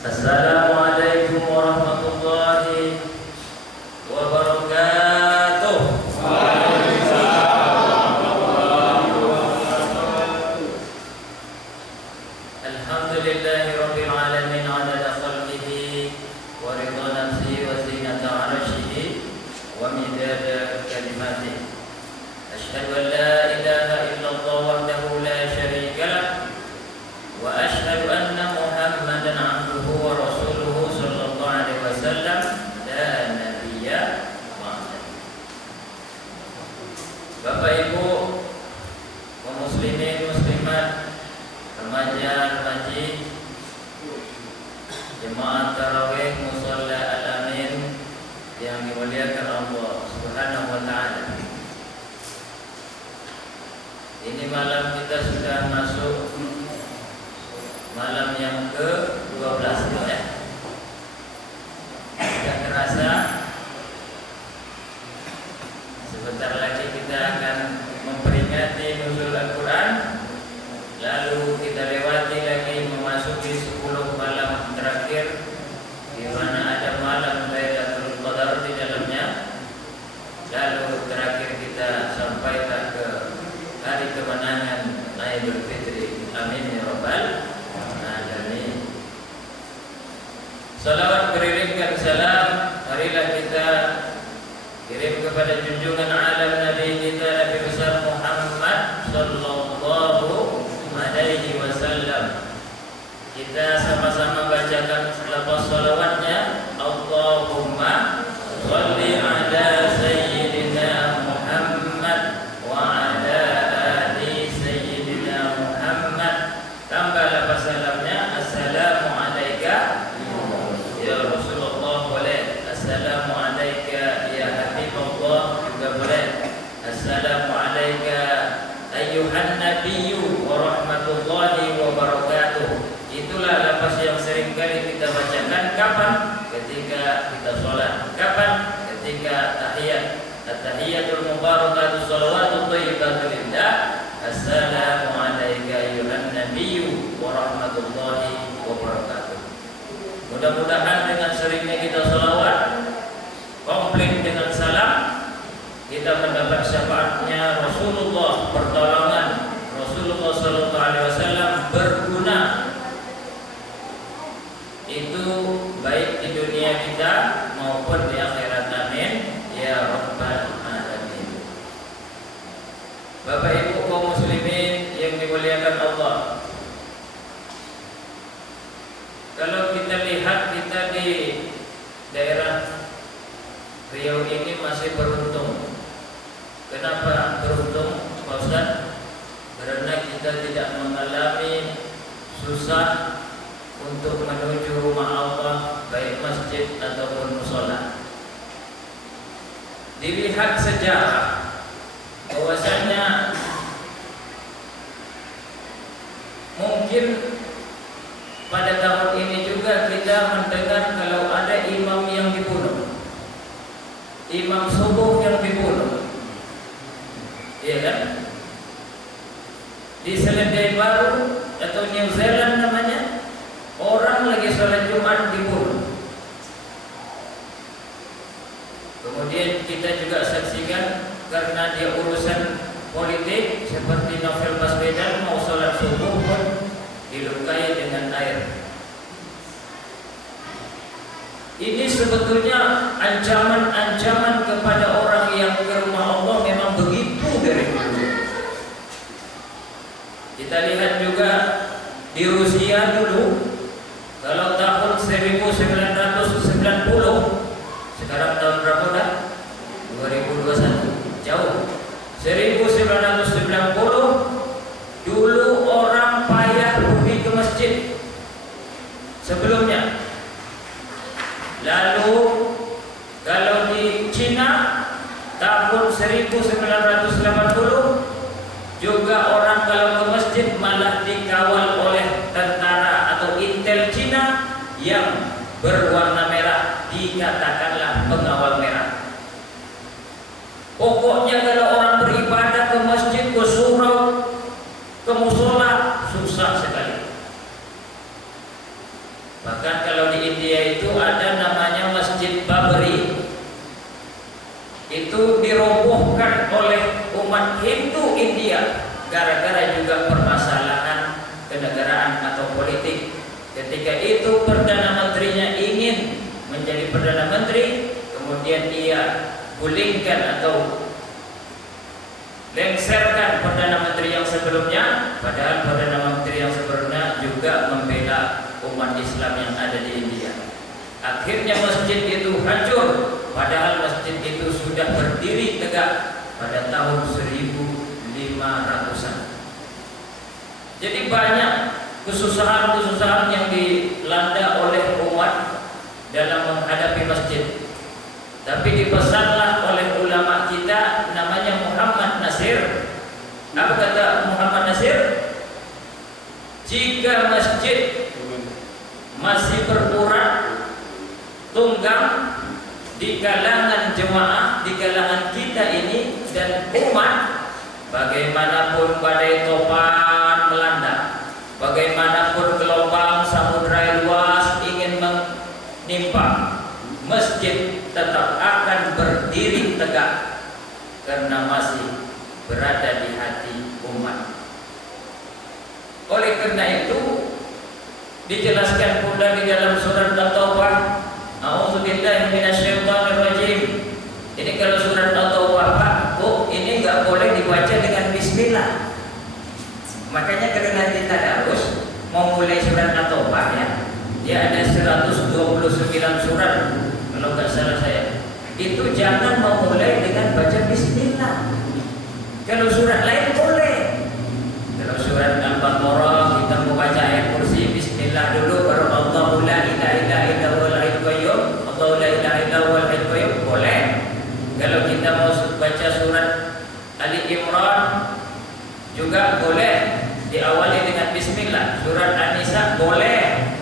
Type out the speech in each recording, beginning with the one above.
Assalamualaikum warahmatullahi wabarakatuh. Alhamdulillahi rabbil alamin adada khalqihi wa ridha nafsihi wa zinata arshihi wa midada kalimatihi. Asyhadu an la ilaha illallah wahdahu la syarika lah wa asyhadu anna Muhammadan abduhu wa rasuluhu sallallahu alaihi wasallam la nabiyya ba'da. Bapak Ibu kaum muslimin muslimat, remaja-remaji, jemaah tarawih musalla al-amin yang dimuliakan Allah Subhanahu wa taala. Ini malam kita sudah masuk malam yang ke-12 ya. Tidak terasa sebentar lagi kita akan memperingati nuzul Al-Quran. Lalu kita lewati lagi memasuki 10 malam terakhir, di mana ada malam Lailatul Qadar di dalamnya. Lalu terakhir kita sampai ke hari kemenangan Idul Fitri. Amin ya rabbal alamin. Salawat beriringkan salam marilah kita kirim kepada junjungan alam Nabi kita Nabi besar Muhammad sallallahu alaihi wasallam. Kita sama-sama bacakan lafaz salawatnya. Allahumma shalli ala sayyidina Muhammad wa ala ali sayyidina Muhammad. Tambah lafaz salamnya, assalamu alayka ya Rasulullah, boleh. Assalamu alayka ya Habibullah juga boleh. Assalamu alayka ayyuhan nabiyyu wa rahmatullahi wa barakatuh. Itulah lafaz yang sering kali kita bacakan. Kapan? Ketika kita sholat. Kapan? Ketika tahiyat. At-tahiyatul mubarakatuh shalawatut thayyibatul lillah. Assalamu alayka ayyuhan nabiyyu wa rahmatullahi wa barakatuh. Mudah-mudahan dengan seringnya kita sholawat komplit dengan salam, kita mendapat syafaatnya Rasulullah, pertolongan Rasulullah sallallahu alaihi wasallam berguna. Itu baik di dunia kita maupun di akhirat. Amin ya rabbal alamin. Bapak Ibu kaum muslimin yang dimuliakan Allah, kalau kita lihat kita di daerah Riau ini masih beruntung. Kenapa beruntung, Pak Ustaz? Karena kita tidak mengalami susah untuk menuju rumah Allah, baik masjid ataupun mushola. Dilihat sejarah bahwasanya mungkin pada tahun ini juga kita mendengar kalau ada imam yang dibunuh, imam subuh yang dibunuh, iya kan? Di Selandia Baru atau New Zealand namanya, orang lagi sholat Jumat dibunuh. Kemudian kita juga saksikan karena dia urusan politik, seperti Novel Baswedan mau sholat subuh pun dilukai dengan air. Ini sebetulnya ancaman-ancaman kepada orang yang ke rumah Allah memang begitu dari dulu. Kita lihat juga di Rusia dulu, kalau tahun 1990, sekarang tahun berapa dah? 2021, jauh. 1990 dulu orang payah pergi ke masjid sebelumnya. Lalu kalau di Cina tahun 1980 juga orang kalau ke masjid malah dikawal oleh tentara atau intel Cina yang berwarna merah, dikatakanlah pengawal merah. Pokoknya kalau orang beribadah ke masjid pintu India gara-gara juga permasalahan kenegaraan atau politik. Ketika itu Perdana Menterinya ingin menjadi Perdana Menteri, kemudian ia gulingkan atau lengserkan Perdana Menteri yang sebelumnya, padahal Perdana Menteri yang sebelumnya juga membela umat Islam yang ada di India. Akhirnya masjid itu hancur, padahal masjid itu sudah berdiri tegak pada tahun 1500-an. Jadi banyak kesusahan-kesusahan yang dilanda oleh umat dalam menghadapi masjid. Tapi dipesanlah oleh ulama kita namanya Muhammad Nasir. Apa kata Muhammad Nasir? Jika masjid masih berurat tunggang di kalangan jemaah, di kalangan kita ini dan umat, bagaimanapun badai topan melanda, bagaimanapun gelombang samudra luas ingin menimpa, masjid tetap akan berdiri tegak karena masih berada di hati umat. Oleh karena itu dijelaskan pula di dalam surat At-Taubah, A'udzubillahi minasyaitonirrajim. Ini kalau surat At-Taubah, Pak, ini nggak boleh dibaca dengan bismillah. Makanya kalau nanti tadarus mau mulai surat At-Taubah ya, dia ada 129 surat kalau nggak salah saya. Itu jangan memulai dengan baca bismillah. Kalau surat lain boleh. Kalau surat Al-Baqarah kita mau baca ayat kursi bismillah dulu, baru Allahu la ilaha illa huwal hayyul qayyum, Allahu la ilaha illa huwal hayyul qayyum, boleh. Kalau kita mau baca surat Ali Imran juga boleh diawali dengan bismillah. Surat An-Nisa boleh.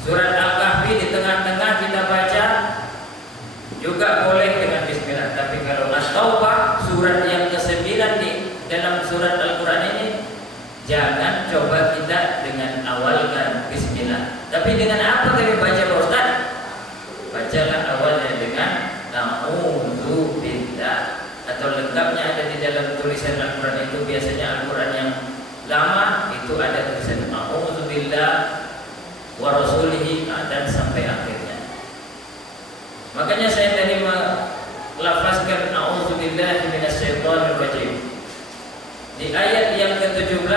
Surat Al-Kahfi di tengah-tengah kita baca juga boleh dengan bismillah. Tapi kalau At-Taubah surat yang ke-9 di dalam surat Al-Quran ini, jangan coba kita dengan awalkan bismillah. Tapi dengan apa kami baca Pak Ustaz? Bacalah awalnya dengan na'udzubillah, atau lengkapnya ada di dalam tulisan Al-Quran itu. Biasanya Al-Quran yang lama itu ada tulisan na'udzubillah wa rasulihi dan sampai akhirnya. Makanya saya tadi melafazkan a'udzubillahi minasyaitonirrajim. Di ayat yang ke-17,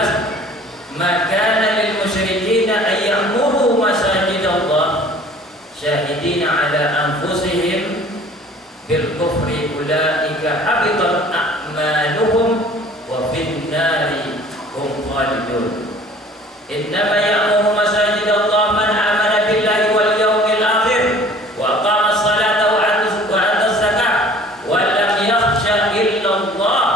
maka lil musyrikin ay ya'muru masajidallah syahidina ala anfusihim bil kufri ulaika habitat a'maluhum wa fin nari hum khalidun. Innama ya'muru masajidallah man amana billahi wal yawmil akhir wa aqama as-salata wa ata az-zakah wa lam yakhsha illa Allah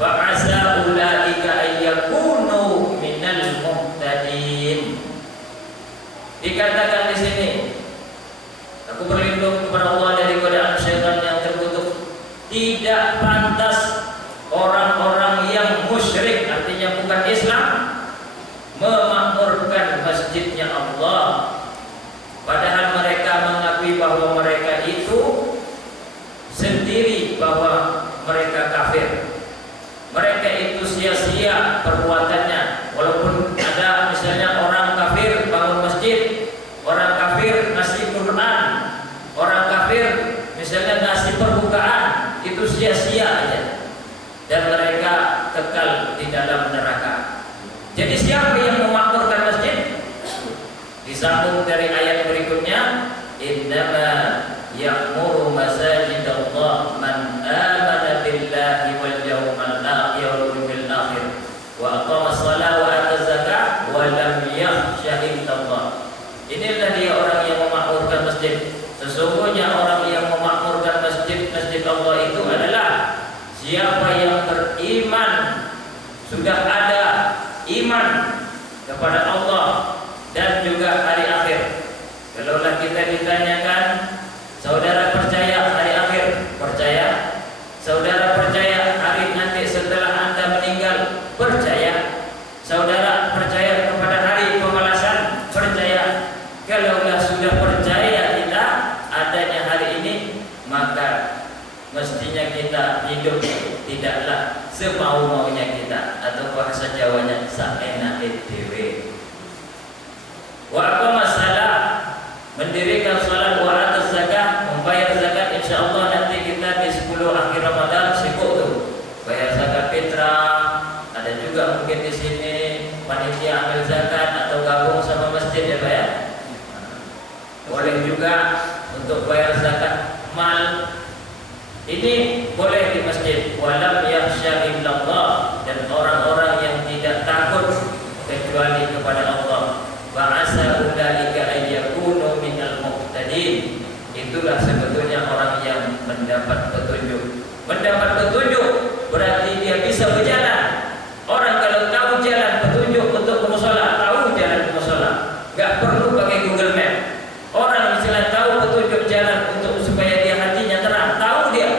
fa 'asa ulaika ay yakunu minal muhtadin. Dikatakan di sini, aku berlindung kepada Allah dari godaan syaitan yang terkutuk. Tidak pantas orang-orang yang musyrik, artinya bukan Islam, memakmurkan masjidnya Allah, padahal mereka mengakui bahwa mereka itu sendiri bahwa mereka kafir. Mereka itu sia-sia perbuatannya. Walaupun ada misalnya orang kafir bangun masjid, orang kafir ngasih Quran, orang kafir misalnya ngasih perbukaan, itu sia-sia aja, dan mereka kekal di dalam neraka. Jadi siapa yang memakmurkan masjid? Disambung dari ayat berikutnya, innama ya'muru masajidallah man amana billahi wal yawmil akhir wa aqama as-salata wa ata az-zakah wa lam yakhsha illallah. Inilah dia orang yang memakmurkan masjid. Sesungguhnya orang yang memakmurkan masjid Allah itu adalah siapa yang beriman, sudah ada iman kepada Allah dan juga hari akhir. Kalaulah kita ditanyakan, saudara percaya hari akhir? Percaya. Saudara percaya hari nanti setelah Anda meninggal? Percaya. Saudara percaya kepada hari pembalasan? Percaya. Kalaulah sudah percaya kita adanya hari ini, maka mestinya kita hidup tidaklah semau semau-maunya kita, atau bahasa Jawanya saenake dhewe. Wa aqama shalah, mendirikan salat, wa atas zakat, membayar zakat. Insyaallah nanti kita di 10 akhir Ramadan sibuk tuh bayar zakat fitrah. Ada juga mungkin di sini panitia ambil zakat atau gabung sama masjid ya Pak ya. Boleh juga untuk bayar zakat mal. Ini boleh di masjid. Walam yakhsha illallah, dan orang-orang yang tidak takut kecuali kepada Allah. Wa asa ulaika ayyakunu minal muhtadin. Itulah sebetulnya orang yang mendapat petunjuk. Mendapat petunjuk berarti dia bisa berjalan. Orang kalau tahu jalan petunjuk untuk ke mushola, tahu jalan ke mushola, nggak perlu pakai Google Map. Orang misalnya tahu petunjuk jalan untuk supaya dia hatinya terang, tahu dia.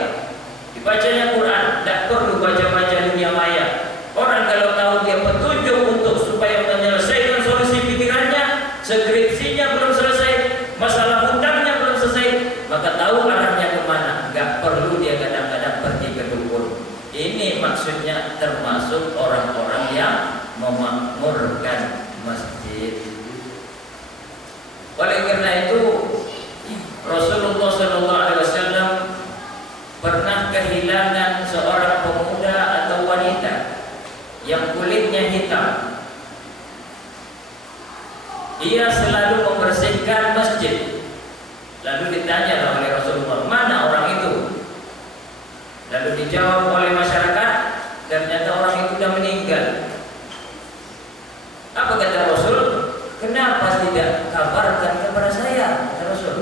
Dibacanya Quran, nggak perlu baca-baca dunia maya. Orang kalau tahu dia petunjuk untuk supaya menyelesaikan solusi pikirannya, skripsinya belum selesai, masalah hutangnya belum selesai, maka tahu arahnya kemana. Nggak perlu dia kadang-kadang pergi ke dukun. Ini maksudnya termasuk orang-orang yang memakmurkan masjid. Oleh karena itu Rasulullah SAW pernah kehilangan seorang pemuda atau wanita yang kulitnya hitam. Ia selalu membersihkan masjid. Lalu ditanya oleh Rasulullah, mana orang itu? Lalu dijawab oleh masyarakat, ternyata orang itu sudah meninggal. Apa kata Rasul? Kenapa tidak kabarkan kepada saya, kata Rasul?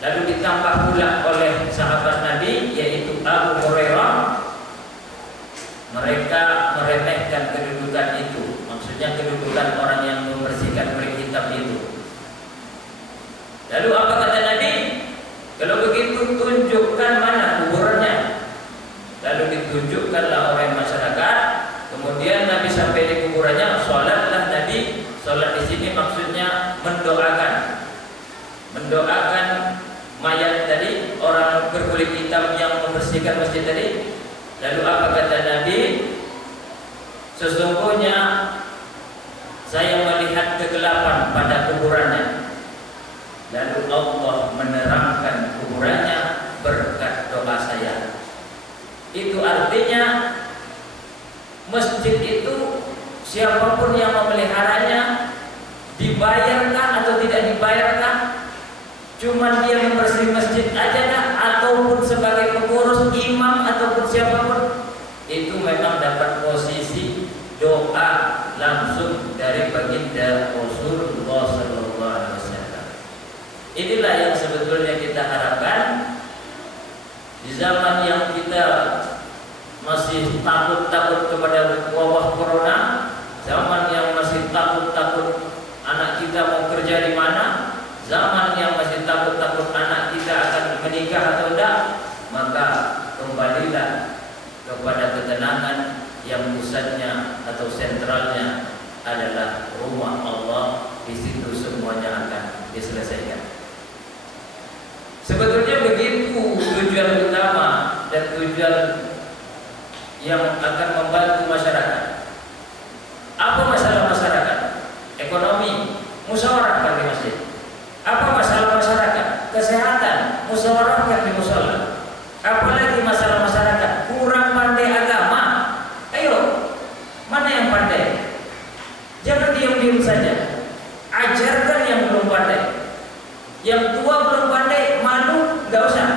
Lalu ditambah pula oleh sahabat Nabi, yaitu Abu Hurairah. Mereka meremehkan kedudukan itu, maksudnya kedudukan orang yang membersihkan kulit hitam itu. Lalu apa kata Nabi? Kalau begitu tunjukkan mana kuburannya. Lalu ditunjukkanlah oleh masyarakat. Kemudian Nabi sampai di kuburannya, sholatlah Nabi. Sholat di sini maksudnya mendoakan, mendoakan mayat tadi, orang berkulit hitam yang membersihkan masjid tadi. Lalu apa kata Nabi? Sesungguhnya saya melihat kegelapan pada kuburannya. Lalu Allah menerangkan kuburannya berkat doa saya. Itu artinya masjid itu siapapun yang memeliharanya, dibayarkah atau tidak dibayarkah, cuman dia membersih masjid aja kah, ataupun sebagai pengurus, imam ataupun siapapun, itu memang dapat posisi doa langsung dari baginda Rasulullah SAW. Inilah yang sebetulnya kita harapkan di zaman yang kita masih takut-takut kepada wabah corona, zaman yang masih takut-takut anak kita mau kerja di mana, zaman yang masih takut-takut anak kita akan menikah atau tidak, maka kembalilah kepada ketenangan yang pusatnya atau sentralnya adalah rumah Allah. Di situ semuanya akan diselesaikan. Sebetulnya begitu tujuan utama dan tujuan yang akan membantu masyarakat. Apa masalah masyarakat? Ekonomi, musyawarahkan di masjid. Apa masalah masyarakat? Kesehatan, musyawarahkan di mushola. Apalagi masalah masyarakat kurang pandai agama. Ayo, mana yang pandai? Jangan diam-diam saja. Ajarkan yang belum pandai. Yang tua belum pandai, malu, nggak usah.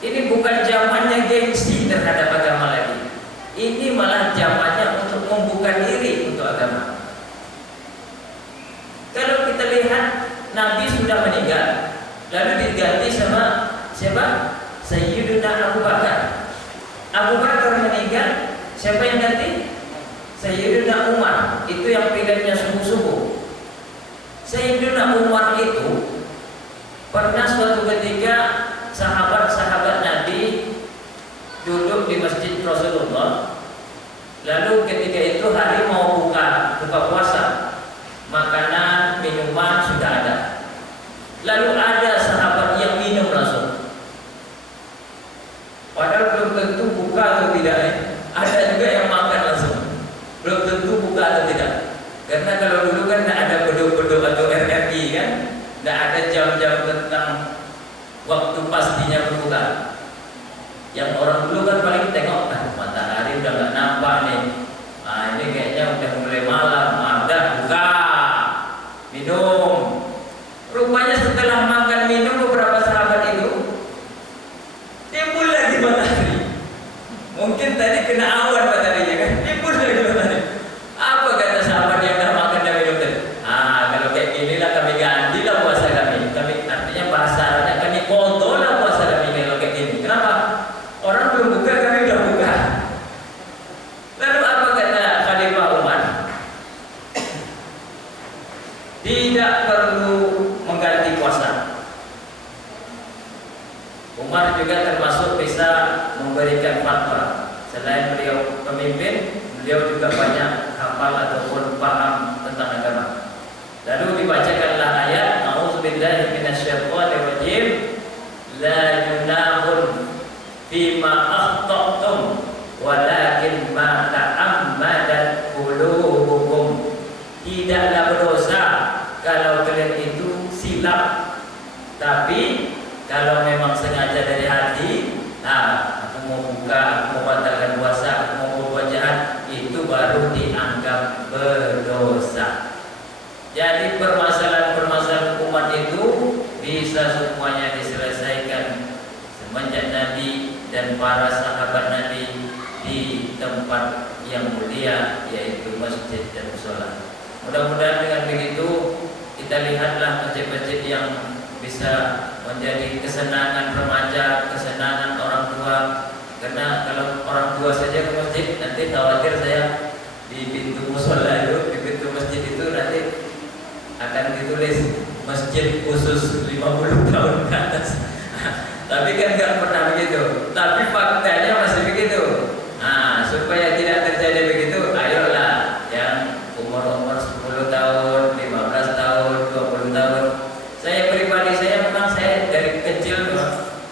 Ini bukan zamannya gengsi terhadap agama lagi. Ini malah zamannya untuk membuka diri untuk agama. Kalau kita lihat Nabi sudah meninggal, lalu diganti sama siapa? Sayyidina Abu Bakar. Abu Bakar meninggal, siapa yang ganti? Sayyidina Umar. Itu yang pilihannya subuh-subuh. Sayyidina Umar itu pernah suatu ketika sahabat-sahabat Nabi duduk di masjid Rasulullah. Lalu ketika itu hari mau buka puasa, makanan, minuman sudah ada. Lalu ada sahabat yang minum langsung. Padahal belum tentu buka atau tidak Ada juga yang makan langsung, belum tentu buka atau tidak. Karena kalau dulu kan tidak ada beduk-beduk atau RRI kan, tidak ada jam-jam tentang waktu pastinya berbuka. Yang orang dulu kan paling tengok, matahari udah nggak nampak nih, ini kayaknya udah mulai malam, ada buka, minum. Rupanya setelah makan minum beberapa sahabat itu timbul lagi matahari. Mungkin tadi kena awan mataharinya kan, timbul lagi matahari. Apa kata sahabat yang dah makan dan minum tadi? Kalau kayak ginilah kami gantilah puasa kami. Artinya bahasa Arabnya kami kontrol puasa kami kalau kayak gini. Kenapa? Orang belum buka, kami udah buka. Lalu apa kata Khalifah Umar? Tidak perlu mengganti puasa. Umar juga termasuk bisa memberikan fatwa. Selain beliau pemimpin, beliau juga banyak hafal ataupun paham tentang agama. Lalu dibacakanlah ayat A'udzubillahi minasyaitonir rajim, la junahun fima akhta'tum walakin ma ta'ammadat qulubukum. Tidaklah berdosa kalau kalian itu silap, tapi kalau memang sengaja dari hati, aku mau buka, aku mau batalkan puasa, aku mau berbuat jahat, itu baru dianggap berdosa. Jadi permasalahan-permasalahan umat itu bisa semuanya diselesaikan semenjak Nabi dan para sahabat Nabi di tempat yang mulia, yaitu masjid dan mushola. Mudah-mudahan dengan begitu kita lihatlah masjid-masjid yang bisa menjadi kesenangan remaja, kesenangan orang tua. Karena kalau orang tua saja ke masjid, nanti khawatir saya di pintu mushola itu, di pintu masjid itu nanti akan ditulis masjid khusus 50 tahun ke atas. Tapi kan nggak pernah begitu. Tapi faktanya masih begitu. Supaya tidak terjadi begitu, ayolah yang umur 10 tahun, 15 tahun, 20 tahun. Saya pribadi, memang saya dari kecil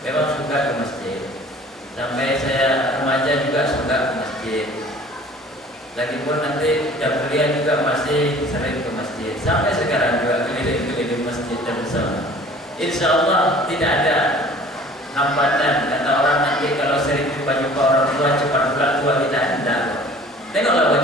memang suka ke masjid. Sampai saya remaja juga suka ke masjid. Lagipun nanti udah kuliah juga masih sering ke masjid. Sampai sekarang juga keliling-keliling masjid dan mushola. Insya Allah tidak ada hambatan. Kata orang nanti kalau sering jumpa orang tua cepat pula tua, kita tidak. Tengoklah